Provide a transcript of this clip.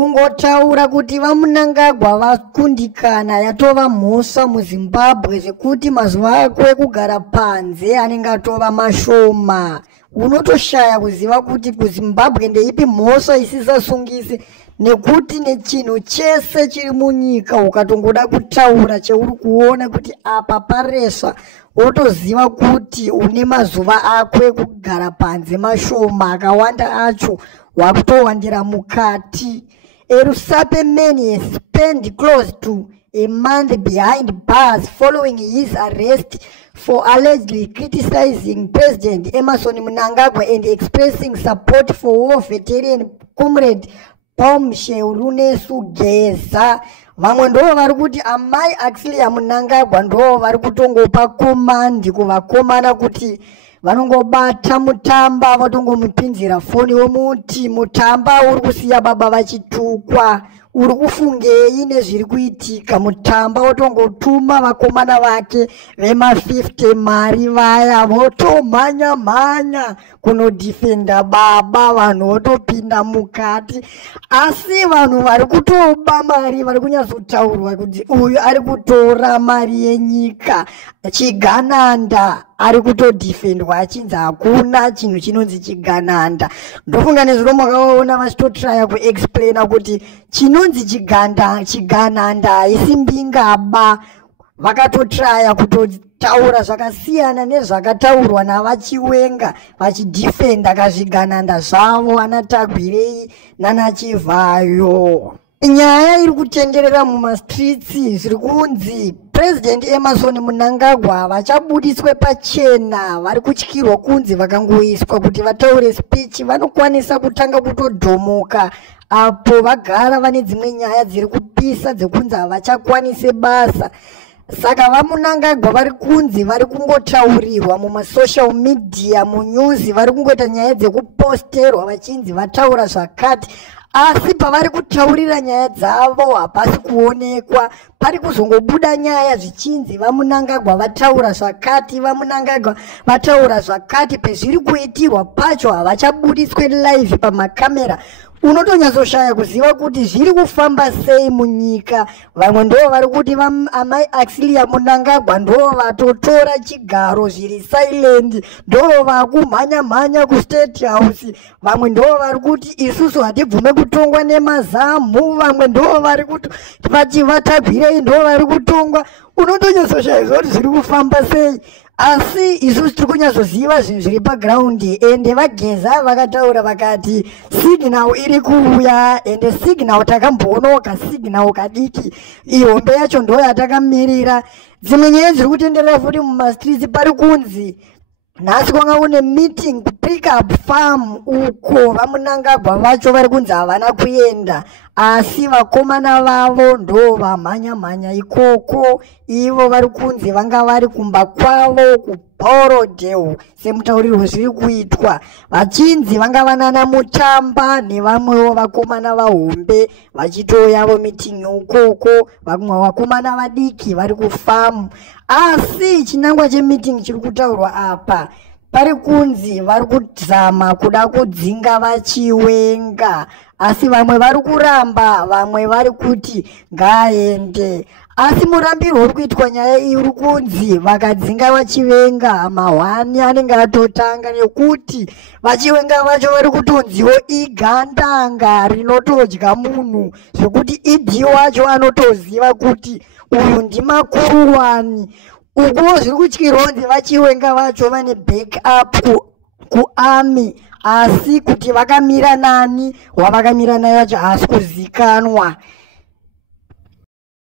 kungotaura kuti vaMunangagwa vakundikana yatova mhosva muZimbabwe zvekuti mazuva ako ekugara panze anenge atova mashoma. Unotoshaya kuziva kuti kuZimbabwe ndeipi mhosva isisasungisi nekuti nechinhu chese chiri munyika ukatongoda kutaura cheuri kuona kuti apa pareswa wotoziva kuti une mazuva ako ekugara panze mashoma akawanda acho wakutowandira mukati. Erusape Meni has spent close to a month behind bars following his arrest for allegedly criticizing President Emmerson Mnangagwa and expressing support for war veteran comrade Bombshell Runesu Geza. Vamwe ndo vari kuti amai Axlia Mnangagwa ndo vari kutongopa komandi kuvakomana kuti vanongobata Mutamba vatongomupinzira foni womuti Mutamba uri kusiya baba vachitukwa, uri kufungei nezviri kuitika. Mutamba wotongotuma vakomana vake vema50 mari vaya votomhanya kunodifenda baba, vanhu votopinda mukati. Asi vanhu vari kutoba mari vari kunyatsotaurwa kuti uyu ari kutora mari yenyika. Chigananda ari kutodifendwa achinzi hakuna chinhu chinonzi chigananda. Ndofunga nezviro makaona vachitotraya kuexplaina kuti chinonzi chigananda haisi mbingaba. Vakatotraya kutotaura zvakasiyana nezvakataurwa navachiwenga vachidifenda kazvigananda zvavo ana Tagwirei nana Chivhayo. Nyaya iri kutenderera mumastreets zviri kunzi President Emmerson Mnangagwa vachabudiswe pachena, vari kutyirwa kunzi vakangoiswa kuti vataure speech vanokwanisa kutanga kutodhomoka apo vagara vane dzimwe nyaya dziri kupisa dzekunzi havachakwanise basa. Saka vaMunangagwa vari kunzi vari kungotaurirwa mumasocial media munews, vari kungoita nyaya dzekuposterwa vachinzi vataura zvakati. Asi pavari kutaurira nyaya dzavo hapasi kuonekwa, pari kuzongobuda nyaya zvichinzi vaMunangagwa vataura zvakati, vaMunangagwa vataura zvakati. Pezviri kuitirwa pacho havachabudiswe live pamakamera. Unotonyatsoshaya kuziva kuti zviri kufamba sei munyika. Vamwe ndo vari kuti amai Axlia Mnangagwa ndo vatotora chigaro zviri silent, ndo vakumhanya kuState House. Vamwe ndo vari kuti isusu hatibvume kutongwa nemazamu. Vamwe ndo vari kuti vaTagwirei ndo vari kutongwa. Unotonyatsoshaya kuti zviri kufamba sei. Asi isusu tiri kunyatsoziva zvinhu zviri paground. Ende vaGeza vakataura vakati signal iri kuuya, ende signal takamboonawo kasignal kadiki, ihombe yacho ndo yatakamirira. Dzimwe nyaya dziri kutenderera futi mumastreets pari kunzi nhasi kwanga une meeting kupickup farm uko vaMunangagwa vacho vari kunzi havana kuenda, asi vakomana vavo ndo vamhanya ikoko. Ivo vari kunzi vanga vari kumba kwavo kuBorodale semutaurirwo zviri kuitwa, vachinzi vanga vanana Mutamba nevamwewo vakomana vahombe vachitoyavo meeting ukoko. Vamwe vakomana vadiki vari kufamu. Asi chinangwa chemeeting chiri kutaurwa apa pari kunzi vari kuzama kuda kudzinga vachiwenga, asi vamwe vari kuramba, vamwe vari kuti ngaaende. Asi murambirwo uri kuitwa nyaya iyi uri kunzi vakadzinga vachiwenga mahwani anenge atotanga, nekuti vachiwenga vacho vari kutonziwo igandanga rinotodya munhu zvekuti idi wacho anotoziva kuti uyu ndimakuruwani. Ukuwo zviri kutyirwa kunzi vachiwenga vacho vane backup kuarmy, asi kuti vakamira nani wavakamira naye vacho haasi kuzikanwa.